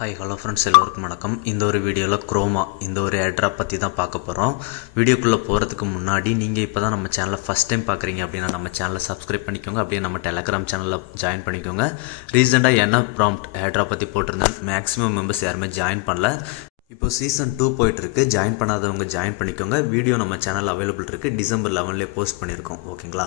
Hi hello friends, எல்லோருக்கும் வணக்கம். இந்த ஒரு வீடியோவில் குரோமா இந்த ஒரு ஏர்ட்ராப் பற்றி தான் பார்க்க போகிறோம். வீடியோக்குள்ளே போகிறதுக்கு முன்னாடி நீங்கள் இப்போ தான் நம்ம சேனலை ஃபஸ்ட் டைம் பார்க்குறீங்க அப்படின்னா நம்ம சேனலை சப்ஸ்கிரைப் பண்ணிக்கோங்க. அப்படியே நம்ம டெலகிராம் சேனலில் ஜாயின் பண்ணிக்கோங்க. ரீசெண்டாக என்ன ப்ராம்ப்ட் ஏர்ட்ராப் பற்றி போட்டிருந்தேன், மேக்ஸிமம் மெம்பர்ஸ் யாருமே ஜாயின் பண்ணல. இப்போ சீசன் 2 போயிட்டுருக்கு. ஜாயின் பண்ணாதவங்க ஜாயின் பண்ணிக்கோங்க. வீடியோ நம்ம சேனல் அவைலபிள் இருக்குது. டிசம்பர் 11 போஸ்ட் பண்ணியிருக்கோம். ஓகேங்களா?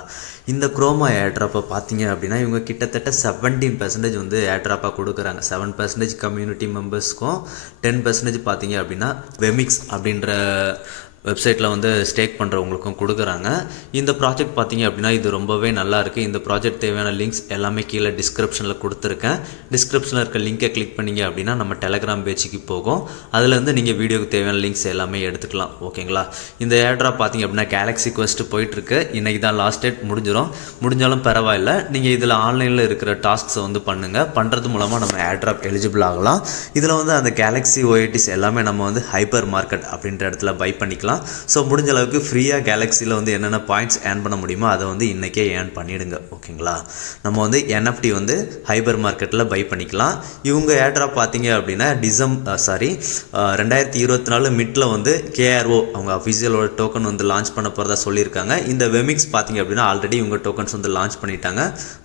இந்த குரோமா ஏர்ட்ராப்பை பார்த்தீங்க அப்படின்னா இவங்க கிட்டத்தட்ட 17% வந்து ஏர்ட்ராப்பாக கொடுக்குறாங்க. 7% கம்யூனிட்டி மெம்பர்ஸ்க்கும் 10% பார்த்தீங்க அப்படின்னா வெமிக்ஸ் அப்படின்ற வெப்சைட்டில் வந்து ஸ்டேக் பண்ணுறவங்களுக்கும் கொடுக்குறாங்க. இந்த ப்ராஜெக்ட் பார்த்தீங்க அப்படின்னா இது ரொம்பவே நல்லா இருக்குது. இந்த ப்ராஜெக்ட் தேவையான லிங்க்ஸ் எல்லாமே கீழே டிஸ்கிரிப்ஷனில் கொடுத்துருக்கேன். டிஸ்கிரிப்ஷனில் இருக்க லிங்கை கிளிக் பண்ணிங்க அப்படின்னா நம்ம டெலகிராம் பேஜுக்கு போகும். அதுலேருந்து நீங்கள் வீடியோக்கு தேவையான லிங்க்ஸ் எல்லாமே எடுத்துக்கலாம். ஓகேங்களா? இந்த ஏர்ட்ராப் பார்த்தீங்க அப்படின்னா கேலக்ஸி குவெஸ்ட் போயிட்டுருக்கு. இன்றைக்கி தான் லாஸ்ட் டேட். முடிஞ்சாலும் பரவாயில்ல. நீங்கள் இதில் ஆன்லைனில் இருக்கிற டாஸ்க்ஸை வந்து பண்ணுங்கள். பண்ணுறது மூலமாக நம்ம ஏர்ட்ராப் எலிஜிபிள் ஆகலாம். இதில் வந்து அந்த கேலக்ஸி ஓஏடிஸ் எல்லாமே நம்ம வந்து ஹைப்பர் மார்க்கெட் அப்படின்ற இடத்துல பை பண்ணிக்கலாம். ஸோ முடிஞ்ச அளவுக்கு ஃப்ரீயாக கேலக்ஸியில் வந்து என்னென்ன பாயிண்ட்ஸ் ஏர்ன் பண்ண முடியுமோ அதை வந்து இன்றைக்கே ஏர்ன் பண்ணிவிடுங்க. ஓகேங்களா? நம்ம வந்து NFT வந்து ஹைபர் மார்க்கெட்டில் பை பண்ணிக்கலாம். இவங்க ஏர்ட்ராப் பார்த்தீங்க அப்படின்னா 2024 மிட்டில் வந்து KRO அவங்க அஃபிஷியலோட டோக்கன் வந்து லான்ச் பண்ண போகிறதா சொல்லியிருக்காங்க. இந்த வெமிக்ஸ் பார்த்தீங்க அப்படின்னா ஆல்ரெடி இவங்க டோக்கன்ஸ் வந்து லான்ச் பண்ணிட்டாங்க.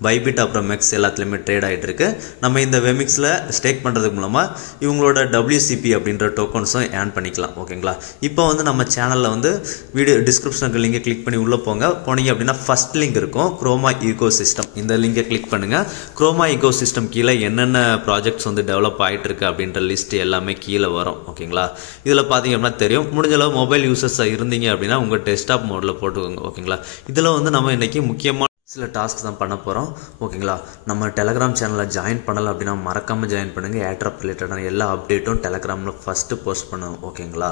பைபிட் அப்புறம் மெக்ஸ் எல்லாத்துலேயுமே ட்ரேட் ஆகிட்டு இருக்கு. நம்ம இந்த வெமிக்ஸில் ஸ்டேக் பண்ணுறதுக்கு மூலமாக இவங்களோட WCP அப்படின்ற டோக்கன்ஸும் ஏர்ன் பண்ணிக்கலாம். ஓகேங்களா? இப்போ வந்து நம்ம சேனலில் வந்து வீடியோ டிஸ்கிரிப்ஷனுக்கு லிங்கை கிளிக் பண்ணி உள்ளே போனீங்க அப்படின்னா ஃபஸ்ட் லிங்க் இருக்கும், குரோமா ஈகோ சிஸ்டம். இந்த லிங்கை கிளிக் பண்ணுங்கள். குரோமா ஈகோ சிஸ்டம் கீழே என்னென்ன ப்ராஜெக்ட்ஸ் வந்து டெவலப் ஆகிட்டு இருக்கு அப்படின்ற லிஸ்ட் எல்லாமே கீழே வரும். ஓகேங்களா? இதில் பார்த்தீங்க அப்படின்னா தெரியும். முடிஞ்சளவு மொபைல் யூசர்ஸாக இருந்தீங்க அப்படின்னா உங்கள் டெஸ்க்டாப் மோடில் போட்டுக்கோங்க. ஓகேங்களா? இதில் வந்து நம்ம இன்றைக்கி முக்கியமாக சில டாஸ்க் தான் பண்ண போகிறோம். ஓகேங்களா? நம்ம டெலகிராம் சேனலில் ஜாயின் பண்ணலை அப்படின்னா மறக்காமல் ஜாயின் பண்ணுங்கள். ஏர்ட்ராப் ரிலேட்டடான எல்லா அப்டேட்டும் டெலகிராமில் ஃபஸ்ட்டு போஸ்ட் பண்ணுவோம். ஓகேங்களா?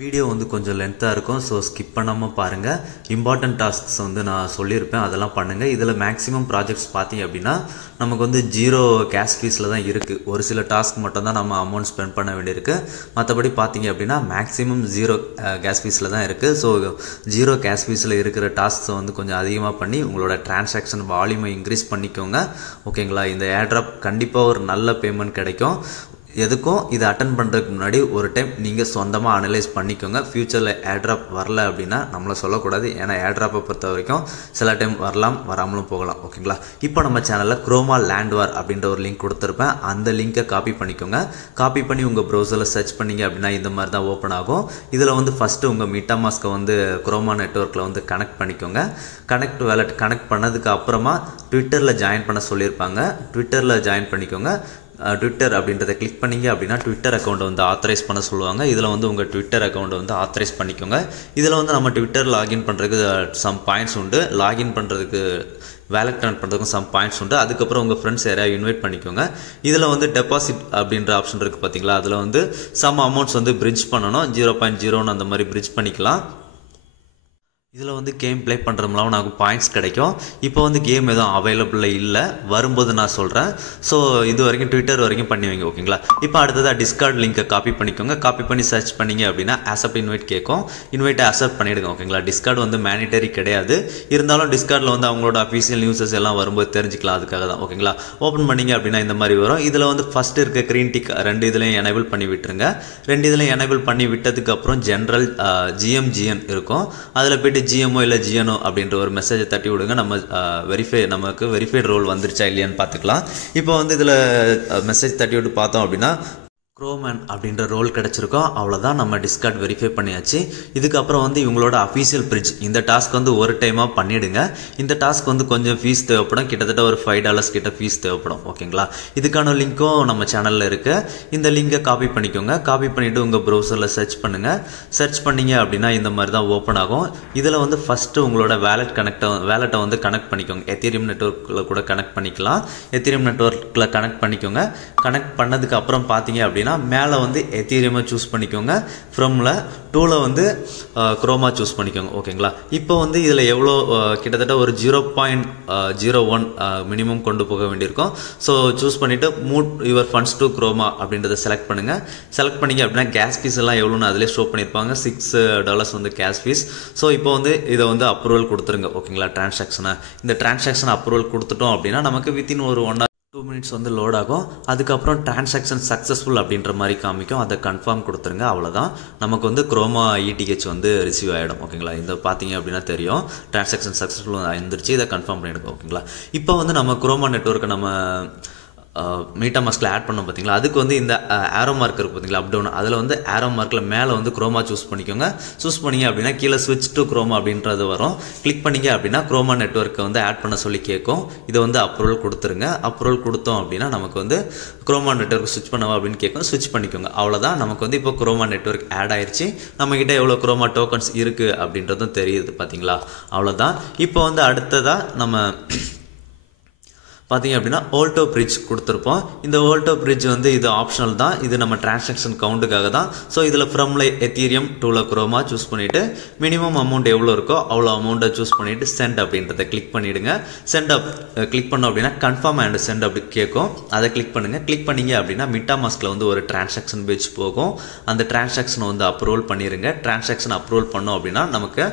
வீடியோ வந்து கொஞ்சம் லென்த்தாக இருக்கும். ஸோ ஸ்கிப் பண்ணாமல் பாருங்கள். இம்பார்ட்டன்ட் டாஸ்க்ஸ் வந்து நான் சொல்லியிருப்பேன், அதெல்லாம் பண்ணுங்கள். இதில் மேக்ஸிமம் ப்ராஜெக்ட்ஸ் பார்த்தீங்க அப்படின்னா நமக்கு வந்து 0 கேஷ் ஃபீஸில் தான் இருக்குது. ஒரு சில டாஸ்க் மட்டும் தான் நம்ம அமௌண்ட் ஸ்பெண்ட் பண்ண வேண்டியிருக்கு. மற்றபடி பார்த்தீங்க அப்படின்னா மேக்ஸிமம் 0 கேஷ் ஃபீஸில் தான் இருக்குது. ஸோ 0 கேஷ் ஃபீஸில் இருக்கிற டாஸ்க்ஸை வந்து கொஞ்சம் அதிகமாக பண்ணி உங்களோட டிரான்சாக்ஷன் வால்யூமை இன்க்ரீஸ் பண்ணிக்கோங்க. ஓகேங்களா? இந்த ஏர்ட்ராப் கண்டிப்பாக ஒரு நல்ல பேமெண்ட் கிடைக்கும். எதுக்கும் இதை அட்டன் பண்ணுறதுக்கு முன்னாடி ஒரு டைம் நீங்கள் சொந்தமாக அனலைஸ் பண்ணிக்கோங்க. ஃப்யூச்சரில் ஏர்ட்ராப் வரல அப்படின்னா நம்மளை சொல்லக்கூடாது. ஏன்னா ஏர்ட்ராப்பை பொறுத்த வரைக்கும் சில டைம் வரலாம், வராமலும் போகலாம். ஓகேங்களா? இப்போ நம்ம சேனலில் குரோமா லேண்ட் வார் அப்படின்ற ஒரு லிங்க் கொடுத்துருப்பேன். அந்த லிங்கை காப்பி பண்ணிக்கோங்க. காப்பி பண்ணி உங்கள் ப்ரௌசரில் சர்ச் பண்ணிங்க அப்படின்னா இந்த மாதிரி தான் ஓப்பன் ஆகும். இதில் வந்து ஃபஸ்ட்டு உங்கள் மீட்டாமாஸ்கை வந்து குரோமா நெட்வொர்க்கில் வந்து கனெக்ட் பண்ணிக்கோங்க. கனெக்ட் வேலட் கனெக்ட் பண்ணதுக்கு அப்புறமா ட்விட்டரில் ஜாயின் பண்ண சொல்லியிருப்பாங்க. ட்விட்டரில் ஜாயின் பண்ணிக்கோங்க. ட்விட்டர் அப்படின்றத கிளிக் பண்ணிங்க அப்படின்னா ட்விட்டர் அக்கௌண்ட்டை வந்து ஆத்தரைஸ் பண்ண சொல்லுவாங்க. இதில் வந்து உங்கள் ட்விட்டர் அக்கௌண்ட்டை வந்து ஆத்தரைஸ் பண்ணிக்கோங்க. இதில் வந்து நம்ம ட்விட்டர் லாகின் பண்ணுறதுக்கு சம் பாயிண்ட்ஸ் உண்டு. லாகின் பண்ணுறதுக்கு வேலட் கனெக்ட் பண்ணுறதுக்கும் சம் பாயிண்ட்ஸ் உண்டு. அதுக்கப்புறம் உங்கள் ஃப்ரெண்ட்ஸ் யாரையா இன்வைட் பண்ணிக்கோங்க. இதில் வந்து டெபாசிட் அப்படின்ற ஆப்ஷன் இருக்குது பார்த்தீங்களா? அதில் வந்து சம் அமௌண்ட்ஸ் வந்து பிரிட்ஜ் பண்ணணும். 0.01 அந்த மாதிரி பிரிட்ஜ் பண்ணிக்கலாம். இதில் வந்து கேம் ப்ளே பண்ணுறதுனால நமக்கு பாயிண்ட்ஸ் கிடைக்கும். இப்போ வந்து கேம் எதுவும் அவைலபிளில் இல்லை, வரும்போது நான் சொல்கிறேன். ஸோ இது வரைக்கும் ட்விட்டர் வரைக்கும் பண்ணி வைங்க. ஓகேங்களா? இப்போ அடுத்ததாக டிஸ்கார்ட் லிங்கை காப்பி பண்ணிக்கோங்க. காப்பி பண்ணி சர்ச் பண்ணிங்க அப்படின்னா அக்செப்ட் இன்வைட் கேட்கும். இன்வைட்டை அக்செப்ட் பண்ணிவிடுங்க. ஓகேங்களா? டிஸ்கார்ட் வந்து மேனிட்டரி கிடையாது. இருந்தாலும் டிஸ்கார்டில் வந்து அவங்களோட அஃபீஷியல் நியூஸஸ் எல்லாம் வரும்போது தெரிஞ்சுக்கலாம். அதுக்காக தான். ஓகேங்களா? ஓப்பன் பண்ணிங்க அப்படின்னா இந்த மாதிரி வரும். இதில் வந்து ஃபஸ்ட்டு இருக்க க்ரீன் டிக் 2 இதுலையும் எனேபிள் பண்ணி விட்டுருங்க. 2 இதுலையும் எனேபிள் பண்ணி விட்டதுக்கப்புறம் ஜென்ரல் GM இருக்கும். அதில் போய்ட்டு GMO இல்லை GNO அப்படின்ற ஒரு மெசேஜை தட்டி விடுங்க. நம்ம நமக்கு வெரிஃபைட் ரோல் வந்துருச்சா இல்லையான்னு பார்த்துக்கலாம். இப்போ வந்து இதில் மெசேஜ் தட்டி விட்டு பார்த்தோம் அப்படின்னா க்ரோமேன் அப்படின்ற ரோல் கிடச்சிருக்கோம். அவ்வளோதான், நம்ம டிஸ்கார்ட் வெரிஃபை பண்ணியாச்சு. இதுக்கப்புறம் வந்து இவங்களோட அஃபீஷியல் பிரிட்ஜ் இந்த டாஸ்க் வந்து ஒரு டைமாக பண்ணிவிடுங்க. இந்த டாஸ்க் வந்து கொஞ்சம் ஃபீஸ் தேவைப்படும். கிட்டத்தட்ட ஒரு $5 கிட்ட ஃபீஸ் தேவைப்படும். ஓகேங்களா? இதுக்கான லிங்க்கும் நம்ம சேனலில் இருக்குது. இந்த லிங்கை காப்பி பண்ணிக்கோங்க. காப்பி பண்ணிவிட்டு உங்கள் ப்ரௌசரில் சர்ச் பண்ணுங்கள். சர்ச் பண்ணிங்க அப்படின்னா இந்த மாதிரி தான் ஓப்பன் ஆகும். இதில் வந்து ஃபஸ்ட்டு உங்களோட வேலட்டை வந்து கனெக்ட் பண்ணிக்கோங்க. எத்தீரியம் நெட்வொர்க்கில் கூட கனெக்ட் பண்ணிக்கலாம். எத்தீரியம் நெட்வொர்க்கில் கனெக்ட் பண்ணிக்கோங்க. கனெக்ட் பண்ணதுக்கு அப்புறம் பார்த்தீங்க அப்படின்னா மேலே வந்து எத்தீரியமை சூஸ் பண்ணிக்கோங்க. ஃப்ரம்ல 2ல வந்து குரோமா சூஸ் பண்ணிக்கோங்க. ஓகேங்களா? இப்போ வந்து இதில் எவ்வளோ கிட்டத்தட்ட ஒரு 0.01 மினிமம் கொண்டு போக வேண்டியிருக்கும். ஸோ சூஸ் பண்ணிவிட்டு move your funds to Croma அப்படின்றத செலக்ட் பண்ணுங்கள். செலக்ட் பண்ணிங்க அப்படின்னா கேஸ் ஃபீஸ் எல்லாம் எவ்வளோன்னு அதிலே ஷோ பண்ணியிருப்பாங்க. $6 வந்து கேஸ் ஃபீஸ். ஸோ இப்போ வந்து இதை வந்து அப்ரூவல் கொடுத்துருங்க. ஓகேங்களா? டிரான்சாக்ஷனை இந்த டிரான்சாக்ஷன் அப்ரூவல் கொடுத்துட்டோம் அப்படின்னா நமக்கு வித்தின் ஒரு 1 or 2 minutes வந்து லோட் ஆகும். அதுக்கப்புறம் டிரான்சாக்ஷன் சக்ஸஸ்ஃபுல் அப்படின்ற மாதிரி காமிக்கும். அதை கன்ஃபார்ம் கொடுத்துருங்க. அவ்வளோதான், நமக்கு வந்து குரோமா ETH வந்து ரிசீவ் ஆகிடும். ஓகேங்களா, இந்த பார்த்தீங்க அப்படின்னா தெரியும் டிரான்சாக்ஷன் சக்ஸஸ்ஃபுல் இருந்துருச்சு. இதை கன்ஃபார்ம் பண்ணிவிடுங்க. ஓகேங்களா, இப்போ வந்து நம்ம குரோமா நெட்வொர்க்கை நம்ம மீட்டாமாஸ்கில் ஆட் பண்ணோம் பார்த்தீங்களா, அதுக்கு வந்து இந்த ஆரோ மார்க் இருக்குது பார்த்தீங்களா, அப் டவுன், அதில் வந்து ஆரோ மார்க்கில் மேலே வந்து குரோமா சூஸ் பண்ணிக்கோங்க. சூஸ் பண்ணிங்க அப்படின்னா கீழே ஸ்விட்ச் டு குரோமா அப்படின்றது வரும். கிளிக் பண்ணிங்க அப்படின்னா குரோமா நெட்வொர்க்கை வந்து ஆட் பண்ண சொல்லி கேட்கும். இதை வந்து அப்ரூவல் கொடுத்துருங்க. அப்ரூவல் கொடுத்தோம் அப்படின்னா நமக்கு வந்து குரோமா நெட்வொர்க் ஸ்விட்ச் பண்ணவா அப்படின்னு கேட்கும். ஸ்விட்ச் பண்ணிக்கோங்க. அவ்வளோதான், நமக்கு வந்து இப்போ குரோமா நெட்வொர்க் ஆட் ஆயிடுச்சு. நம்மக்கிட்ட எவ்வளோ குரோமா டோக்கன்ஸ் இருக்குது அப்படின்றதும் தெரியுது பார்த்தீங்களா. அவ்வளோதான். இப்போ வந்து அடுத்ததாக நம்ம பார்த்தீங்க அப்படின்னா ஓல்டோ பிரிட்ஜ் கொடுத்துருப்போம். இந்த ஓல்டோ பிரிட்ஜ் வந்து இது ஆப்ஷனல் தான். இது நம்ம டிரான்சாக்ஷன் கவுண்ட்டுக்காக தான். ஸோ இதில் ஃப்ரம்ல எத்தீரியம் டூல குரோமா சூஸ் பண்ணிவிட்டு மினிமம் அமௌண்ட் எவ்வளோ இருக்கோ அவ்வளோ அமௌண்ட்டை சூஸ் பண்ணிவிட்டு சென்ட் அப்படின்றத கிளிக் பண்ணிவிடுங்க. சென்ட் அப் கிளிக் பண்ணோம் அப்படின்னா கன்ஃபார்ம் அண்ட் சென்ட் அப்படி கேட்கும். அதை கிளிக் பண்ணுங்கள். கிளிக் பண்ணிங்க அப்படின்னா மீட்டாமாஸ்கில் வந்து ஒரு டிரான்சாக்ஷன் பேஜ் போகும். அந்த டிரான்சாக்ஷனை வந்து அப்ரூவல் பண்ணிடுங்க. டிரான்சாக்ஷன் அப்ரூவல் பண்ணோம் அப்படின்னா நமக்கு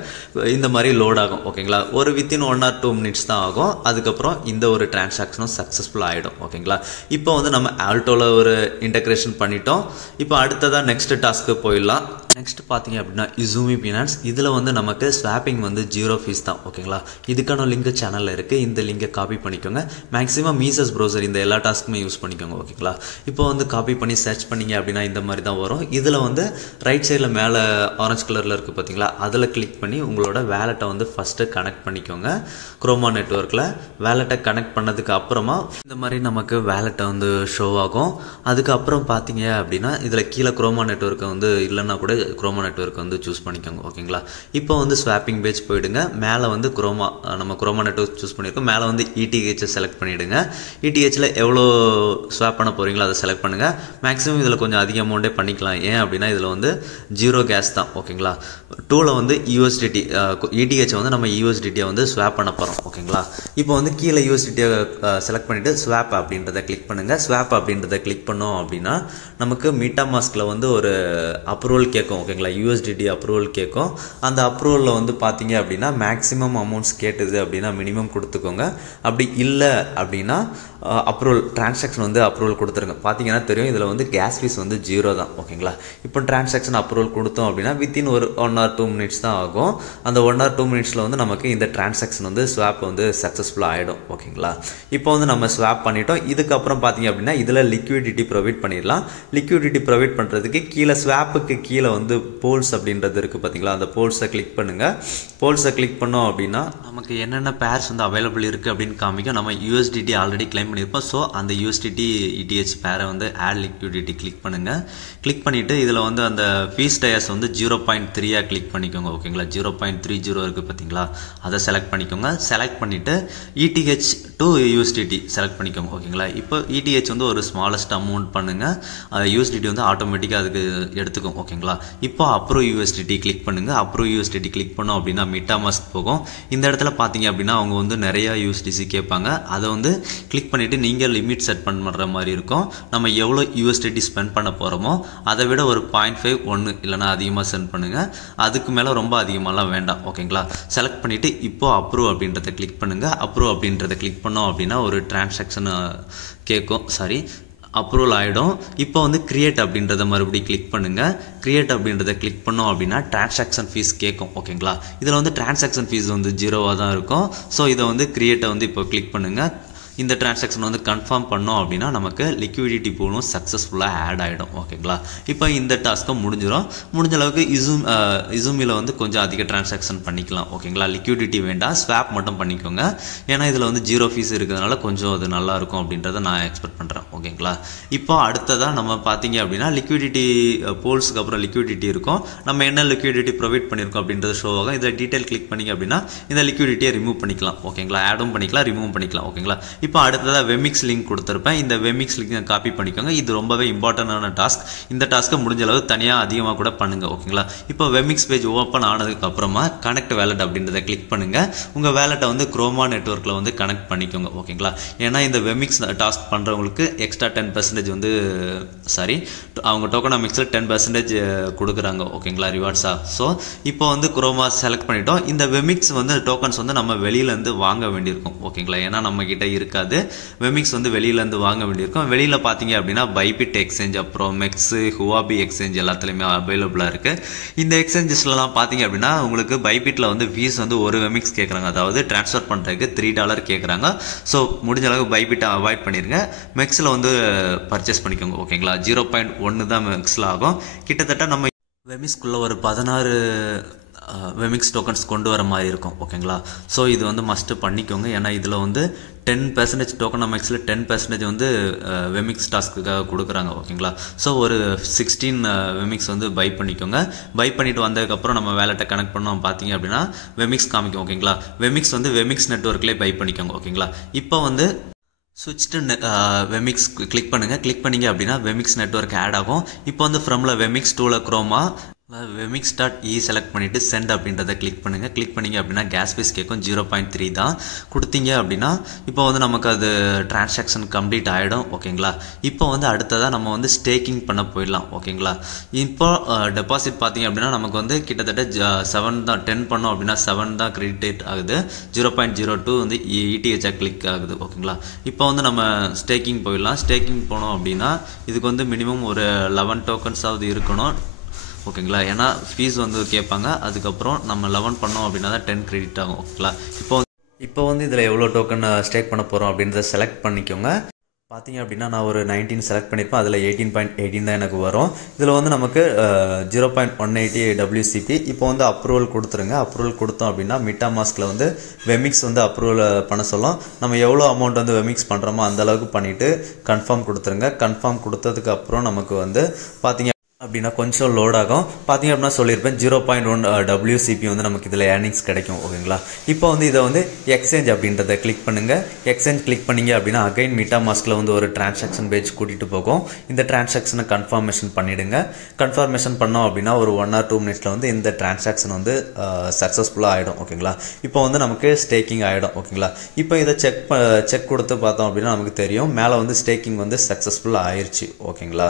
இந்த மாதிரி லோட் ஆகும். ஓகேங்களா, ஒரு வித்தின் 1 or 2 minutes தான் ஆகும். அதுக்கப்புறம் இந்த ஒரு டிரான்சாக்ஷன் சக்ஸஸ்ஃபுல் ஆகிடும். ஓகேங்களா, இப்போ வந்து நம்ம ஆல்டோவில் ஒரு இன்டகிரேஷன் பண்ணிட்டோம். இப்போ அடுத்ததாக நெக்ஸ்ட் டாஸ்க்கு போயிடலாம். நெக்ஸ்ட் பார்த்தீங்க அப்படின்னா இசூமி ஃபினான்ஸ். இதில் வந்து நமக்கு ஸ்வாப்பிங் வந்து 0 ஃபீஸ் தான். ஓகேங்களா, இதுக்கான லிங்க் சேனலில் இருக்குது. இந்த லிங்கை காப்பி பண்ணிக்கோங்க. மேக்ஸிமம் மீசஸ் ப்ரௌசர் இந்த எல்லா டாஸ்க்குமே யூஸ் பண்ணிக்கோங்க. ஓகேங்களா, இப்போ வந்து காப்பி பண்ணி சர்ச் பண்ணிங்க அப்படின்னா இந்த மாதிரி தான் வரும். இதில் வந்து ரைட் சைடில் மேலே ஆரஞ்சு கலரில் இருக்குது பார்த்தீங்களா, அதில் கிளிக் பண்ணி உங்களோட வேலெட்டை வந்து ஃபஸ்ட்டு கனெக்ட் பண்ணிக்கோங்க. குரோமா நெட்வொர்க்கில் வேலெட்டை கனெக்ட் பண்ணதுக்கு அப்புறமா இந்த மாதிரி நமக்கு வேலெட்டை வந்து ஷோ ஆகும். அதுக்கப்புறம் பார்த்தீங்க அப்படின்னா இதில் கீழே குரோமா நெட்வொர்க்கை வந்து இல்லைன்னா கூட குரோமா நெட்வொர்க் வந்து சூஸ் பண்ணிக்கோங்க. ஓகேங்களா, இப்போ வந்து ஸ்வாப்பிங் பேஜ் போயிடுங்க. மேலே வந்து நம்ம குரோமா நெட்வொர்க் சூஸ் பண்ணியிருக்கோம். மேலே வந்து ETH செலக்ட் பண்ணிவிடுங்க. ETHல எவ்வளோ ஸ்வாப் பண்ண போகிறீங்களோ அதை செலக்ட் பண்ணுங்கள். மேக்ஸிமம் இதில் கொஞ்சம் அதிக அமௌண்ட்டே பண்ணிக்கலாம். ஏன் அப்படின்னா இதில் வந்து 0 கேஸ் தான். ஓகேங்களா, 2ல வந்து USDT ETH வந்து நம்ம USDT வந்து ஸ்வாப் பண்ண போகிறோம். ஓகேங்களா, இப்போ வந்து கீழே USDT செலக்ட் பண்ணிவிட்டு ஸ்வாப் அப்படின்றத கிளிக் பண்ணுங்கள். ஸ்வாப் அப்படின்றத கிளிக் பண்ணோம் அப்படின்னா நமக்கு மீட்டாமாஸ்கில் வந்து ஒரு அப்ரூவல் கேட்கும். ஓகேங்களா, USDT அப்ரூவல் கேட்கும். அந்த அப்ரூவலில் வந்து பார்த்தீங்க அப்படின்னா மேக்ஸிமம் அமௌண்ட்ஸ் கேட்டுது அப்படின்னா மினிமம் கொடுத்துக்கோங்க. அப்படி இல்லை அப்படின்னா அப்ரூவல் டிரான்சாக்ஷன் வந்து அப்ரூவல் கொடுத்துருங்க. பார்த்தீங்கன்னா தெரியும் இதில் வந்து கேஸ் ஃபீஸ் வந்து 0 தான். ஓகேங்களா, இப்போ டிரான்சாக்ஷன் அப்ரூவல் கொடுத்தோம் அப்படின்னா வித்தின் ஒரு 1 or 2 minutes தான் ஆகும். அந்த 1 or 2 minutesல வந்து நமக்கு இந்த டிரான்சாக்ஷன் வந்து ஸ்வாப் வந்து சக்ஸஸ்ஃபுல்லாக ஆகிடும். ஓகேங்களா, இப்போ வந்து நம்ம ஸ்வாப் பண்ணிட்டோம். இதுக்கப்புறம் பார்த்தீங்க அப்படின்னா இதில் லிக்விடிட்டி ப்ரொவைட் பண்ணிடலாம். லிக்விடிட்டி ப்ரொவைட் பண்ணுறதுக்கு கீழே ஸ்வாப்புக்கு கீழே வந்து போல்ஸ் அப்படின்றது இருக்குது பார்த்தீங்களா, அந்த போல்ஸை கிளிக் பண்ணுங்கள். போல்ஸை கிளிக் பண்ணோம் அப்படின்னா நமக்கு என்னென்ன பேர்ஸ் வந்து அவைலபிள் இருக்குது அப்படின்னு காமிக்கும். நம்ம USDT ஆல்ரெடி கிளைம் பண்ணியிருப்போம். ஸோ அந்த USDT ETH பேரை வந்து ஆட் லிக்விடிட்டி கிளிக் பண்ணுங்கள். கிளிக் பண்ணிவிட்டு இதில் வந்து அந்த ஃபீஸ் டயர்ஸ் வந்து 0.3 கிளிக் பண்ணிக்கோங்க. ஓகேங்களா, 0.30 இருக்குது பார்த்தீங்களா, அதை செலக்ட் பண்ணிக்கோங்க. செலக்ட் பண்ணிவிட்டு ETH to USDT செலக்ட் பண்ணிக்கோங்க. ஓகேங்களா, இப்போ ETH வந்து ஒரு ஸ்மாலஸ்ட் அமௌண்ட் பண்ணுங்கள். USDT வந்து ஆட்டோமேட்டிக்காக அதுக்கு எடுத்துக்கும். ஓகேங்களா, இப்போ அப்ரூவ் USDT கிளிக் பண்ணுங்கள். அப்ரூவ் USDT கிளிக் பண்ணோம் அப்படின்னா மீட்டாமாஸ்க் போகும். இந்த இடத்துல பார்த்தீங்க அப்படின்னா அவங்க வந்து நிறையா USDC கேட்பாங்க. அதை வந்து கிளிக் பண்ணிவிட்டு நீங்கள் லிமிட் செட் பண்ணுற மாதிரி இருக்கும். நம்ம எவ்வளோ USDT ஸ்பெண்ட் பண்ண போகிறோமோ அதை விட ஒரு 0.5 1 இல்லைனா அதிகமாக சென்ட் பண்ணுங்கள். அதுக்கு மேலே ரொம்ப அதிகமாகலாம் வேண்டாம். ஓகேங்களா, செலக்ட் பண்ணிவிட்டு இப்போ அப்ரூவ் அப்படின்றத கிளிக் பண்ணுங்கள். அப்ரூவ் அப்படின்றத கிளிக் பண்ணோம் அப்படின்னா ஒரு டிரான்சாக்ஷன் கேட்கும். அப்ரூவல் ஆகிடும். இப்போ வந்து கிரியேட் அப்படின்றத மறுபடியும் கிளிக் பண்ணுங்கள். கிரியேட் அப்படின்றத கிளிக் பண்ணோம் அப்படின்னா டிரான்சாக்ஷன் ஃபீஸ் கேட்கும். ஓகேங்களா, இதில் வந்து டிரான்சாக்ஷன் ஃபீஸ் வந்து 0 தான் இருக்கும். ஸோ இதை வந்து கிரியேட்டை வந்து இப்போ கிளிக் பண்ணுங்கள். இந்த டிரான்சாக்ஷன் வந்து கன்ஃபார்ம் பண்ணோம் அப்படின்னா நமக்கு லிக்விடிட்டி பூலும் சக்ஸஸ்ஃபுல்லாக ஆட் ஆகிடும். ஓகேங்களா, இப்போ இந்த டாஸ்க்கும் முடிஞ்சிடும். முடிஞ்ச அளவுக்கு இசூமியில் வந்து கொஞ்சம் அதிக டிரான்சாக்ஷன் பண்ணிக்கலாம். ஓகேங்களா, லிக்விடிட்டி வேண்டாம், ஸ்வாப் மட்டும் பண்ணிக்கோங்க. ஏன்னா இதில் வந்து 0 ஃபீஸ் இருக்கிறதுனால கொஞ்சம் அது நல்லாயிருக்கும் அப்படின்றத நான் எக்ஸ்பெக்ட் பண்ணுறேன். ஓகேங்களா, இப்போ அடுத்ததாக நம்ம பார்த்தீங்க அப்படின்னா லிக்விடிட்டி போல்ஸுக்கு அப்புறம் லிக்விடிட்டி இருக்கும். நம்ம என்ன லிக்விடிட்டி ப்ரொவைட் பண்ணியிருக்கோம் அப்படின்றது ஷோ ஆகும். இதில் டீட்டெயில் கிளிக் பண்ணிங்க அப்படின்னா இந்த லிக்விடிட்டியை ரிமூவ் பண்ணிக்கலாம். ஓகேங்களா, ஆடும் பண்ணிக்கலாம், ரிமூவ் பண்ணிக்கலாம். ஓகேங்களா, இப்போ அடுத்ததாக வெமிக்ஸ் லிங்க் கொடுத்துருப்பேன். இந்த வெமிக்ஸ் லிங்கை காப்பி பண்ணிக்கோங்க. இது ரொம்பவே இம்பார்ட்டண்டான டாஸ்க். இந்த டாஸ்க்கை முடிஞ்ச அளவு தனியாக அதிகமாக கூட பண்ணுங்கள். ஓகேங்களா, இப்போ வெமிக்ஸ் பேஜ் ஓப்பன் ஆனதுக்கு அப்புறமா கனெக்ட் வேலட் அப்படின்றத கிளிக் பண்ணுங்கள். உங்கள் வேலெட்டை வந்து குரோமா நெட்வொர்க்கில் வந்து கனெக்ட் பண்ணிக்கோங்க. ஓகேங்களா, ஏன்னா இந்த வெமிக்ஸ் டாஸ்க் பண்ணுறவங்களுக்கு எக்ஸ்ட்ரா 10% வந்து அவங்க டோக்கனாமிக்ஸில் 10% கொடுக்குறாங்க. ஓகேங்களா, ரிவார்ட்ஸாக. ஸோ இப்போ வந்து குரோமா செலக்ட் பண்ணிட்டோம். இந்த வெமிக்ஸ் வந்து டோக்கன்ஸ் வந்து நம்ம வெளியிலேருந்து வாங்க வேண்டியிருக்கும். ஓகேங்களா, ஏன்னா நம்ம கிட்ட இருக்க இருக்காது. வெமிக்ஸ் வந்து வெளியிலேருந்து வாங்க வேண்டியிருக்கும். வெளியில் பார்த்தீங்க அப்படின்னா பைபிட் எக்ஸ்சேஞ்ச், அப்புறம் மெக்ஸு, ஹுவாபி எக்ஸ்சேஞ்ச் எல்லாத்துலேயுமே அவைலபிளாக இருக்குது. இந்த எக்ஸ்சேஞ்சஸ்லாம் பார்த்தீங்க அப்படின்னா உங்களுக்கு பைபிட்டில் வந்து ஃபீஸ் வந்து ஒரு வெமிக்ஸ் கேட்குறாங்க, அதாவது ட்ரான்ஸ்ஃபர் பண்ணுறதுக்கு $3 கேட்குறாங்க. ஸோ முடிஞ்ச அளவுக்கு பைபிட்டை அவாய்ட் பண்ணிடுங்க. மெக்ஸில் வந்து பர்ச்சேஸ் பண்ணிக்கோங்க. ஓகேங்களா, 0.1 தான் மெக்ஸில் ஆகும். கிட்டத்தட்ட நம்ம வெமிக்ஸ்குள்ளே ஒரு 16 வெமிக்ஸ் டோக்கன்ஸ் கொண்டு வர மாதிரி இருக்கும். ஓகேங்களா, ஸோ இது வந்து மஸ்ட்டு பண்ணிக்கோங்க. ஏன்னா இதில் வந்து 10% டோக்கனாமிக்ஸில் 10% வந்து வெமிக்ஸ் டாஸ்க்குக்காக கொடுக்குறாங்க. ஓகேங்களா, ஸோ ஒரு 16 வெமிக்ஸ் வந்து பை பண்ணிக்கோங்க. பை பண்ணிவிட்டு வந்ததுக்கப்புறம் நம்ம வேலெட்டை கனெக்ட் பண்ணோம் பார்த்தீங்க அப்படின்னா வெமிக்ஸ் காமிக்கும். ஓகேங்களா, வெமிக்ஸ் வந்து வெமிக்ஸ் நெட்வொர்க்லேயே பை பண்ணிக்கோங்க. ஓகேங்களா, இப்போ வந்து ஸ்விட்ச் டு வெமிக்ஸ் கிளிக் பண்ணுங்கள். கிளிக் பண்ணிங்க அப்படின்னா வெமிக்ஸ் நெட்வொர்க் ஆட் ஆகும். இப்போ வந்து ஃப்ரமில் வெமிக்ஸ் டூவில் குரோமா வெமிக்ஸ்.e செலக்ட் பண்ணிவிட்டு சென்ட் அப்படின்றத கிளிக் பண்ணுங்கள். கிளிக் பண்ணிங்க அப்படின்னா கேஸ் ஃபீஸ் கேட்கும். 0.3 தான் கொடுத்தீங்க அப்படின்னா இப்போ வந்து நமக்கு அது டிரான்சாக்ஷன் கம்ப்ளீட் ஆகிடும். ஓகேங்களா, இப்போ வந்து அடுத்ததாக நம்ம வந்து ஸ்டேக்கிங் பண்ண போயிடலாம். ஓகேங்களா, இப்போ டெபாசிட் பார்த்தீங்க அப்படின்னா நமக்கு வந்து கிட்டத்தட்ட 7 தான். 10 பண்ணோம் அப்படின்னா 7 தான் கிரெடிட் ஆகுது. 0.02 வந்து ETH கிளிக் ஆகுது. ஓகேங்களா, இப்போ வந்து நம்ம ஸ்டேக்கிங் போயிடலாம். ஸ்டேக்கிங் போனோம் அப்படின்னா இதுக்கு வந்து மினிமம் ஒரு 11 டோக்கன்ஸாவது இருக்கணும். ஓகேங்களா, ஏன்னா ஃபீஸ் வந்து கேட்பாங்க. அதுக்கப்புறம் நம்ம 11 பண்ணோம் அப்படின்னா தான் 10 கிரெடிட் ஆகும். ஓகேங்களா, இப்போ வந்து இதில் எவ்வளோ டோக்கன் ஸ்டேக் பண்ண போகிறோம் அப்படின்றத செலக்ட் பண்ணிக்கோங்க. பார்த்தீங்க அப்படின்னா நான் ஒரு 19 செலக்ட் பண்ணியிருப்பேன். அதில் 18.18 தான் எனக்கு வரும். இதில் வந்து நமக்கு 0.180 WCP. இப்போ வந்து அப்ரூவல் கொடுத்துருங்க. அப்ரூவல் கொடுத்தோம் அப்படின்னா மிட்டாமாஸ்கில் வந்து வெமிக்ஸ் வந்து அப்ரூவல் பண்ண சொல்லும். நம்ம எவ்வளோ அமௌண்ட் வந்து வெமிக்ஸ் பண்ணுறோமோ அந்தளவுக்கு பண்ணிவிட்டு கன்ஃபார்ம் கொடுத்துருங்க. கன்ஃபார்ம் கொடுத்ததுக்கு அப்புறம் நமக்கு வந்து பார்த்தீங்க அப்படின்னா கொஞ்சம் லோட் ஆகும். பார்த்தீங்க அப்படின்னா சொல்லியிருப்பேன் 0.1 WCP வந்து நமக்கு இதில் ஏர்னிங்ஸ் கிடைக்கும். ஓகேங்களா, இப்போ வந்து இதை வந்து எக்ஸ்சேஞ்ச் அப்படின்றத கிளிக் பண்ணுங்கள். எக்ஸ்சேஞ்ச் கிளிக் பண்ணிங்க அப்படின்னா அகைன் மீட்டாமாஸ்கில் வந்து ஒரு டிரான்சாக்ஷன் பேஜ் கூட்டிகிட்டு போகும். இந்த டிரான்சாக்ஷனை கன்ஃபர்மேஷன் பண்ணிவிடுங்க. கன்ஃபர்மேஷன் பண்ணோம் அப்படின்னா ஒரு 1 or 2 மினிட்ஸில் வந்து இந்த டிரான்சாக்ஷன் வந்து சக்ஸஸ்ஃபுல்லாக ஆகிடும். ஓகேங்களா, இப்போ வந்து நமக்கு ஸ்டேக்கிங் ஆகிடும். ஓகேங்களா, இப்போ இதை செக் கொடுத்து பார்த்தோம் அப்படின்னா நமக்கு தெரியும் மேலே வந்து ஸ்டேக்கிங் வந்து சக்ஸஸ்ஃபுல்லாக ஆயிடுச்சு. ஓகேங்களா,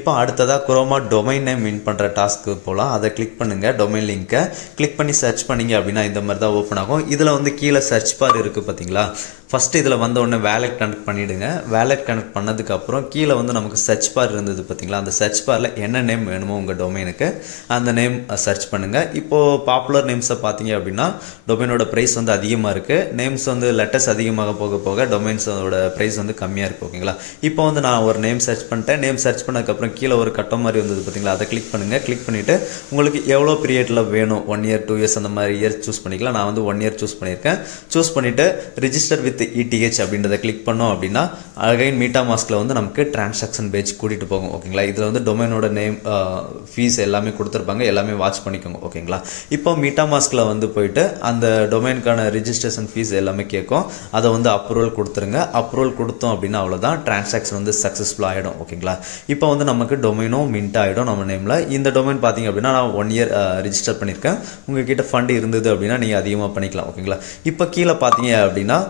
இப்போ அடுத்ததாக குரோமா டொமைன் நேம் வின் பண்ணுற டாஸ்க்கு போகலாம். அதை கிளிக் பண்ணுங்கள். டொமைன் லிங்க்கை கிளிக் பண்ணி சர்ச் பண்ணிங்க அப்படின்னா இந்த மாதிரி தான் ஓப்பன் ஆகும். இதில் வந்து கீழே சர்ச் பார் இருக்குது பார்த்தீங்களா. ஃபஸ்ட்டு இதில் வந்த உடனே வேலெட் கனெக்ட் பண்ணிவிடுங்க. வேலெட் கனெக்ட் பண்ணதுக்கப்புறம் கீழே வந்து நமக்கு சர்ச் பார் இருந்தது பார்த்தீங்களா. அந்த சர்ச் பாரில் என்ன நேம் வேணுமோ உங்கள் டொமைனுக்கு அந்த நேம் சர்ச் பண்ணுங்கள். இப்போது பாப்புலர் நேம்ஸை பார்த்தீங்க அப்படின்னா டொமைனோட ப்ரைஸ் வந்து அதிகமாக இருக்குது. நேம்ஸ் வந்து லெட்டர்ஸ் அதிகமாக போக போக டொமைன்ஸோட ப்ரைஸ் வந்து கம்மியாக இருக்குது. ஓகேங்களா, இப்போ வந்து நான் ஒரு நேம் சர்ச் பண்ணிட்டேன். நேம் சர்ச் பண்ணதுக்கப்புறம் கீழே ஒரு கட்டம் மாதிரி வந்தது பார்த்தீங்களா. அதை கிளிக் பண்ணுங்கள். கிளிக் பண்ணிவிட்டு உங்களுக்கு எவ்வளோ பீரியடில் வேணும், 1 year 2 years அந்த மாதிரி இயர் சூஸ் பண்ணிக்கலாம். நான் வந்து 1 year சூஸ் பண்ணியிருக்கேன். சூஸ் பண்ணிவிட்டு ரிஜிஸ்டர் வித் ETH அப்படின்றத கிளிக் பண்ணோம் அப்படின்னா அகைன் மீட்டாமாஸ்கில் வந்து நமக்கு டிரான்சாக்ஷன் பேஜ் கூட்டிகிட்டு போகும். ஓகேங்களா, இதில் வந்து டொமைனோட நேம் ஃபீஸ் எல்லாமே கொடுத்துருப்பாங்க. எல்லாமே வாட்ச் பண்ணிக்கோங்க. ஓகேங்களா, இப்போ மீட்டாமாஸ்கில் வந்து போயிட்டு அந்த டொமைனுக்கான ரிஜிஸ்ட்ரேஷன் ஃபீஸ் எல்லாமே கேட்கும். அதை வந்து அப்ரூவல் கொடுத்துருங்க. அப்ரூவல் கொடுத்தோம் அப்படின்னா அவ்வளோதான், டிரான்சாக்ஷன் வந்து சக்ஸஸ்ஃபுல் ஆகிடும். ஓகேங்களா, இப்போ வந்து நமக்கு டொமைனும் மின்ட் ஆகிடும் நம்ம நேமில். இந்த டொமைன் பார்த்தீங்க அப்படின்னா நான் 1 year ரிஜிஸ்டர் பண்ணியிருக்கேன். உங்ககிட்ட ஃபண்ட் இருந்தது அப்படின்னா நீங்கள் அதிகமாக பண்ணிக்கலாம். ஓகேங்களா, இப்போ கீழே பார்த்தீங்க அப்படின்னா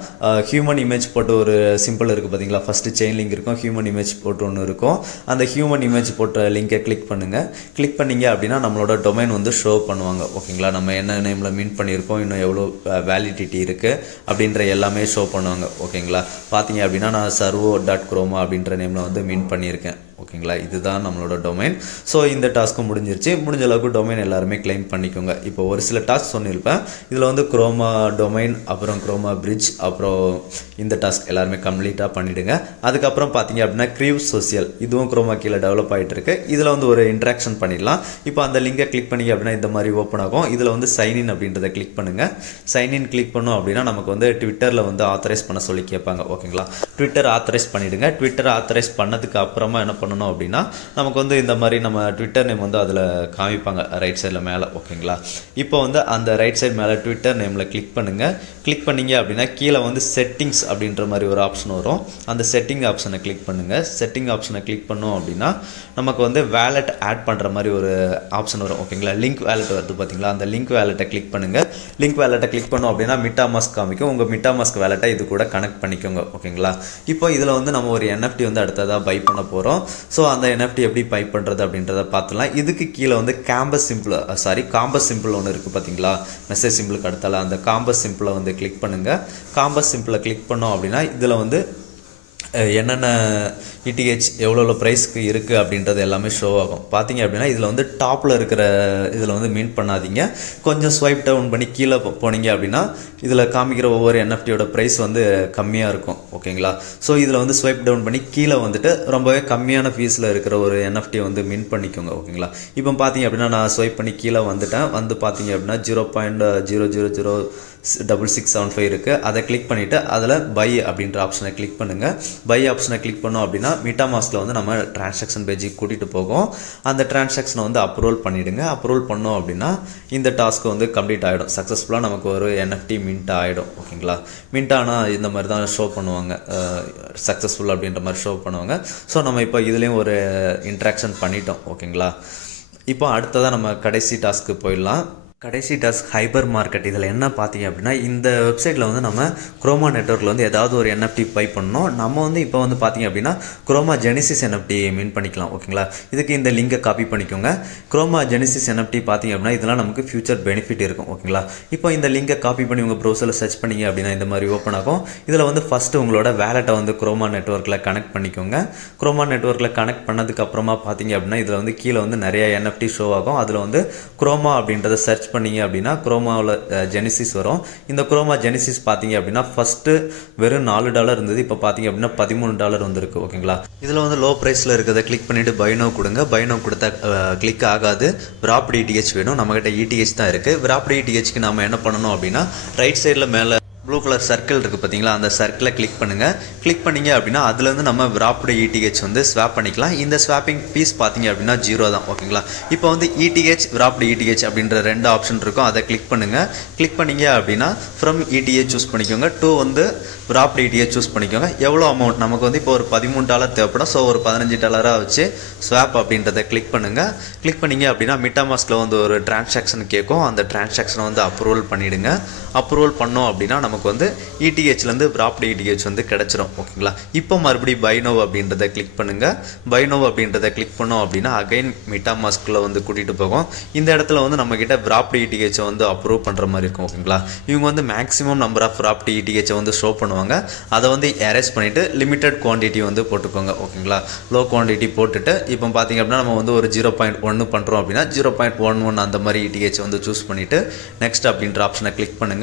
ஹியூமன் இமேஜ் போட்டு ஒரு சிம்பிள் இருக்குது பார்த்தீங்களா. ஃபஸ்ட்டு செயின் லிங்க் இருக்கும், ஹியூமன் இமேஜ் போட்டு ஒன்று இருக்கும். அந்த ஹியூமன் இமேஜ் போட்ட லிங்கை கிளிக் பண்ணுங்கள். கிளிக் பண்ணிங்க அப்படின்னா நம்மளோட டொமைன் வந்து ஷோ பண்ணுவாங்க. ஓகேங்களா, நம்ம என்ன நேமில் மின்ட் பண்ணியிருக்கோம், இன்னும் எவ்வளோ வேலிடிட்டி இருக்குது அப்படின்ற எல்லாமே ஷோ பண்ணுவாங்க. ஓகேங்களா, பார்த்தீங்க அப்படின்னா நான் servo.chroma அப்படின்ற நேமில் வந்து மின்ட் பண்ணியிருக்கேன். ஓகேங்களா, இதுதான் நம்மளோட டொமைன். ஸோ இந்த டாஸ்க்கும் முடிஞ்சிருச்சு. முடிஞ்ச அளவுக்கு டொமைன் எல்லாருமே கிளைம் பண்ணிக்கோங்க. இப்போ ஒரு சில டாஸ்க் சொல்லியிருப்பேன். இதில் வந்து குரோமா டொமைன், அப்புறம் குரோமா பிரிட்ஜ், அப்புறம் இந்த டாஸ்க் எல்லாருமே கம்ப்ளீட்டாக பண்ணிவிடுங்க. அதுக்கப்புறம் பார்த்தீங்க அப்படின்னா க்ரீவ் சோசியல், இதுவும் குரோமா கீழே டெவலப் ஆகிட்டு இருக்கு. இதில் வந்து ஒரு இன்ட்ராக்ஷன் பண்ணிடலாம். இப்போ அந்த லிங்கை கிளிக் பண்ணிங்க அப்படின்னா இந்த மாதிரி ஓப்பன் ஆகும். இதில் வந்து சைன்இன் அப்படின்றத கிளிக் பண்ணுங்கள். சைன்இன் கிளிக் பண்ணோம் அப்படின்னா நமக்கு வந்து ட்விட்டரில் வந்து ஆத்தரைஸ் பண்ண சொல்லி கேட்பாங்க. ஓகேங்களா, ட்விட்டர் ஆத்தரைஸ் பண்ணிவிடுங்க. ட்விட்டர் ஆத்தரைஸ் பண்ணதுக்கு அப்புறமா என்ன பண்ணணும் அப்படின்னா நமக்கு வந்து இந்த மாதிரி நம்ம ட்விட்டர் நேம் வந்து அதில் காமிப்பாங்க ரைட் சைடில் மேலே. ஓகேங்களா, இப்போ வந்து அந்த ரைட் சைடு மேலே ட்விட்டர் நேமில் கிளிக் பண்ணுங்கள். கிளிக் பண்ணிங்க அப்படின்னா கீழே வந்து செட்டிங்ஸ் அப்படின்ற மாதிரி ஒரு ஆப்ஷன் வரும். அந்த செட்டிங் ஆப்ஷனை கிளிக் பண்ணுங்கள். செட்டிங் ஆப்ஷனை கிளிக் பண்ணோம் அப்படின்னா நமக்கு வந்து வேலெட் ஆட் பண்ணுற மாதிரி ஒரு ஆப்ஷன் வரும். ஓகேங்களா, லிங்க் வேலெட் வருது பார்த்தீங்களா. அந்த லிங்க் வேலெட்டை கிளிக் பண்ணுங்கள். லிங்க் வேலெட்டை கிளிக் பண்ணோம் அப்படின்னா மீட்டாமாஸ்க் காமிக்கும். உங்கள் மீட்டாமாஸ்க் வேலெட்டை இது கூட கனெக்ட் பண்ணிக்கோங்க. ஓகேங்களா, இப்போ இதில் வந்து நம்ம ஒரு NFT வந்து அடுத்ததாக பை பண்ண போகிறோம். ஸோ அந்த என்எஃப்டி எப்படி பை பண்ணுறது அப்படின்றத பார்த்துலாம். இதுக்கு கீழே வந்து காம்பஸ் சிம்பிள் ஒன்று இருக்குது பார்த்தீங்களா, மெசேஜ் சிம்பிளுக்கு அடுத்தால அந்த காம்பஸ் சிம்பிளை வந்து கிளிக் பண்ணுங்கள். காம்பஸ் சிம்பிளை கிளிக் பண்ணோம் அப்படின்னா இதில் வந்து என்னென்ன இடிஹெச் எவ்வளோ ப்ரைஸ்க்கு இருக்குது அப்படின்றது எல்லாமே ஷோ ஆகும். பார்த்தீங்க அப்படின்னா இதில் வந்து டாப்பில் இருக்கிற இதில் வந்து மீன் பண்ணாதீங்க, கொஞ்சம் ஸ்வைப் டவுன் பண்ணி கீழே போனீங்க அப்படின்னா இதில் காமிக்கிற ஒவ்வொரு என்எஃப்டியோட ப்ரைஸ் வந்து கம்மியாக இருக்கும். ஓகேங்களா, ஸோ இதில் வந்து ஸ்வைப் டவுன் பண்ணி கீழே வந்துட்டு ரொம்பவே கம்மியான ஃபீஸில் இருக்கிற ஒரு என்எஃப்டியை வந்து மின் பண்ணிக்கோங்க. ஓகேங்களா, இப்போ பார்த்தீங்க அப்படின்னா நான் ஸ்வைப் பண்ணி கீழே வந்துட்டேன். வந்து பார்த்தீங்க அப்படின்னா 0.0006675 இருக்குது. அதை கிளிக் பண்ணிவிட்டு அதில் பை அப்படின்ற ஆப்ஷனை கிளிக் பண்ணுங்கள். பை ஆப்ஷனை கிளிக் பண்ணோம் அப்படின்னா மீட்டாமாஸ்கில் வந்து நம்ம டிரான்சாக்ஷன் பேஜுக்கு கூட்டிகிட்டு போகும். அந்த டிரான்சாக்ஷனை வந்து அப்ரூவல் பண்ணிவிடுங்க. அப்ரூவல் பண்ணோம் அப்படின்னா இந்த டாஸ்க்கு வந்து கம்ப்ளீட் ஆகிடும். சக்ஸஸ்ஃபுல்லாக நமக்கு ஒரு என்எஃப்டி மின்ட் ஆகிடும். ஓகேங்களா, மின்ட் ஆனால் இந்த மாதிரி தான் ஷோ பண்ணுவாங்க, சக்ஸஸ்ஃபுல் அப்படின்ற மாதிரி ஷோ பண்ணுவாங்க. ஸோ நம்ம இப்போ இதுலேயும் ஒரு இன்ட்ராக்ஷன் பண்ணிட்டோம். ஓகேங்களா, இப்போ அடுத்ததாக நம்ம கடைசி டாஸ்க்கு போயிடலாம். கடைசி டாஸ்க் ஹைபர் மார்க்கெட். இதில் என்ன பார்த்தீங்க அப்படின்னா இந்த வெப்சைட்டில் வந்து நம்ம குரோமா நெட்வொர்க்கில் வந்து ஏதாவது ஒரு என்எஃப்டி பை பண்ணணும். நம்ம வந்து இப்போ வந்து பார்த்தீங்க அப்படின்னா குரோமா ஜெனிசிஸ் என்எஃப்டி மின் பண்ணிக்கலாம். ஓகேங்களா, இதுக்கு இந்த லிங்கை காப்பி பண்ணிக்கோங்க. குரோமா ஜெனிசிஸ் என்எஃப்டி பார்த்தீங்க அப்படின்னா இதெல்லாம் நமக்கு ஃபியூச்சர் பெனிஃபிட் இருக்கும். ஓகேங்களா, இப்போ இந்த லிங்கை காப்பி பண்ணி உங்கள் ப்ரௌசரில் சர்ச் பண்ணிங்க அப்படின்னா இந்த மாதிரி ஓப்பன் ஆகும். இதில் வந்து ஃபஸ்ட்டு உங்களோட வேலெட்டை வந்து குரோமா நெட்வொர்க்கில் கனெக்ட் பண்ணிக்கோங்க. குரோமா நெட்வொர்க்கில் கனெக்ட் பண்ணதுக்கு அப்புறமா பார்த்தீங்க அப்படின்னா இதில் வந்து கீழே வந்து நிறைய என்எஃப்டி ஷோ ஆகும். அதில் வந்து குரோமா அப்படின்றத சர்ச் பண்ணீங்க அப்படின்னா குரோமாவில் ஜெனிசிஸ் வரும். இந்த குரோமா ஜெனிசிஸ் பார்த்தீங்க அப்படின்னா ஃபஸ்ட்டு வெறும் $4 இருந்தது, இப்போ பார்த்தீங்க அப்படின்னா $13 வந்திருக்கு. ஓகேங்களா, இதில் வந்து லோ ப்ரைஸில் இருக்கிறத கிளிக் பண்ணிவிட்டு பைனோ கொடுங்க. பைனோ கொடுத்தா கிளிக் ஆகாது. விராப்ட் இடிஹெச் வேணும். நம்மகிட்ட இடிஹெச் தான் இருக்குது. விராப்ட் இடிஹெச்க்கு நம்ம என்ன பண்ணணும் அப்படின்னா ரைட் சைடில் மேலே ப்ளூ கலர் சர்க்கிள் இருக்குது பார்த்தீங்களா, அந்த சர்க்கிளை கிளிக் பண்ணுங்கள். கிளிக் பண்ணிங்க அப்படின்னா அதுலேருந்து நம்ம விராப்ட் இடிஹெச் வந்து ஸ்வாப் பண்ணிக்கலாம். இந்த ஸ்வாப்பிங் ஃபீஸ் பார்த்தீங்க அப்படின்னா 0 தான். ஓகேங்களா, இப்போ வந்து இடிஹெச் விராப்ட் இடிஹெச் அப்படின்ற 2 ஆப்ஷன் இருக்கும். அதை கிளிக் பண்ணுங்கள். கிளிக் பண்ணிங்க அப்படின்னா ஃப்ரம் இடிஹெச் சூஸ் பண்ணிக்கோங்க. வந்து விராப்ட் இடிஹெச் சூஸ் பண்ணிக்கோங்க. எவ்வளோ அமௌண்ட் நமக்கு வந்து இப்போ ஒரு $13 தேவைப்படும். ஸோ ஒரு $15 வச்சு ஸ்வாப் அப்படின்றத கிளிக் பண்ணுங்கள். கிளிக் பண்ணிங்க அப்படின்னா மீட்டாமாஸ்கில் வந்து ஒரு டிரான்சாக்ஷன் கேட்கும். அந்த டிரான்சாக்ஷனை வந்து அப்ரூவல் பண்ணிவிடுங்க. அப்ரூவல் பண்ணோம் அப்படின்னா நமக்கு வந்து இடிஹெச்லேருந்து விராப்ட் இடிஹெச் வந்து கிடச்சிரும். ஓகேங்களா, இப்போ மறுபடியும் பைனோ அப்படின்றத கிளிக் பண்ணுங்கள். பைனோ அப்படின்றத கிளிக் பண்ணோம் அப்படின்னா அகைன் மீட்டாமாஸ்கில் வந்து கூட்டிகிட்டு போகும். இந்த இடத்துல வந்து நம்மக்கிட்ட விராப்ட் இடிஹெச்சை வந்து அப்ரூவ் பண்ணுற மாதிரி இருக்கும். ஓகேங்களா, இவங்க வந்து மேக்ஸிமம் நம்பர் ஆஃப் விராப்ட் இடிஹெச்சை வந்து ஷோ பண்ணுவாங்க. அதை வந்து எரேஸ் பண்ணிவிட்டு லிமிட்டட் குவான்டிட்டி வந்து போட்டுக்கோங்க. ஓகேங்களா, லோ குவான்டிட்டி போட்டுட்டு இப்போ பார்த்தீங்க அப்படின்னா நம்ம வந்து ஒரு 0.1 பண்ணுறோம் அப்படின்னா 0.11 அந்த மாதிரி இடிஹெச் வந்து சூஸ் பண்ணிவிட்டு நெக்ஸ்ட் அப்படின்ற ஆப்ஷனை கிளிக் பண்ணுங்கள்.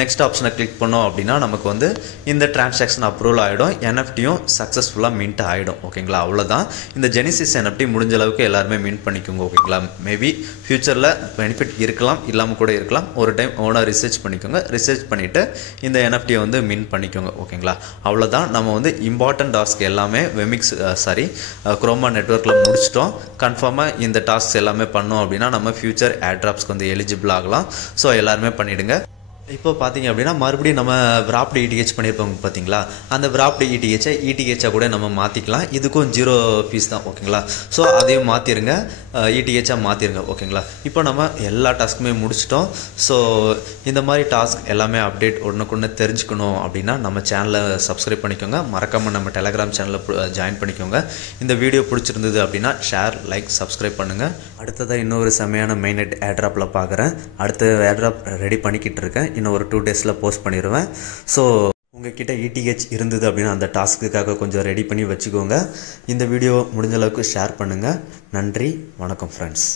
நெக்ஸ்ட் ஆப்ஷனை கிளிக் பண்ணோம் அப்படின்னா நமக்கு வந்து இந்த டிரான்சாக்ஷன் அப்ரூவல் ஆகிடும். என்எஃப்டியும் சக்ஸஸ்ஃபுல்லாக மின்ட் ஆகிடும். ஓகேங்களா, அவ்வளோதான். இந்த ஜெனிசிஸ் என்எஃப்டி முடிஞ்ச அளவுக்கு எல்லாருமே மின்ட் பண்ணிக்கோங்க. ஓகேங்களா, மேபி ஃபியூச்சரில் பெனிஃபிட் இருக்கலாம், இல்லாமல் கூட இருக்கலாம். ஒரு டைம் ஓனாக ரிசர்ச் பண்ணிக்கோங்க. ரிசர்ச் பண்ணிவிட்டு இந்த என்எஃப்டியை வந்து மின்ட் பண்ணிக்கோங்க. ஓகேங்களா, அவ்வளோதான். நம்ம வந்து இம்பார்ட்டன்ட் டாஸ்க் எல்லாமே குரோமா நெட்வொர்க்கில் முடிச்சிட்டோம். கன்ஃபார்மாக இந்த டாஸ்க் எல்லாமே பண்ணோம் அப்படின்னா நம்ம ஃபியூச்சர் ஏர்ட்ராப்ஸ்க்கு வந்து எலிஜிபிள் ஆகலாம். ஸோ எல்லாருமே பண்ணிவிடுங்க. இப்போ பார்த்தீங்க அப்படின்னா மறுபடியும் நம்ம விராப்ட் இடிஹெச் பண்ணியிருப்போங்க பார்த்தீங்களா, அந்த விராப்ட் இடிஹெச்சை கூட நம்ம மாற்றிக்கலாம். இதுக்கும் 0 ஃபீஸ் தான். ஓகேங்களா, ஸோ அதையும் மாற்றிடுங்க, இடிஹெச்சாக மாற்றிடுங்க. ஓகேங்களா, இப்போ நம்ம எல்லா டாஸ்க்குமே முடிச்சிட்டோம். ஸோ இந்த மாதிரி டாஸ்க் எல்லாமே அப்டேட் உடனுக்குன்னு தெரிஞ்சுக்கணும் அப்படின்னா நம்ம சேனலை சப்ஸ்கிரைப் பண்ணிக்கோங்க. மறக்காமல் நம்ம டெலகிராம் சேனலில் ஜாயின் பண்ணிக்கோங்க. இந்த வீடியோ பிடிச்சிருந்தது அப்படின்னா ஷேர், லைக், சப்ஸ்கிரைப் பண்ணுங்கள். அடுத்ததாக இன்னொரு செமையான மெயின்நெட் ஏர்ட்ராப்பில் பார்க்குறேன். அடுத்த ஏர்ட்ராப் ரெடி பண்ணிக்கிட்டு இருக்கேன். இன்னும் ஒரு 2 டேஸில் போஸ்ட் பண்ணிடுவேன். ஸோ உங்ககிட்ட இடிஹெச் இருந்தது அப்படின்னா அந்த டாஸ்க்குக்காக கொஞ்சம் ரெடி பண்ணி வச்சுக்கோங்க. இந்த வீடியோ முடிஞ்ச அளவுக்கு ஷேர் பண்ணுங்கள். நன்றி, வணக்கம் ஃப்ரெண்ட்ஸ்.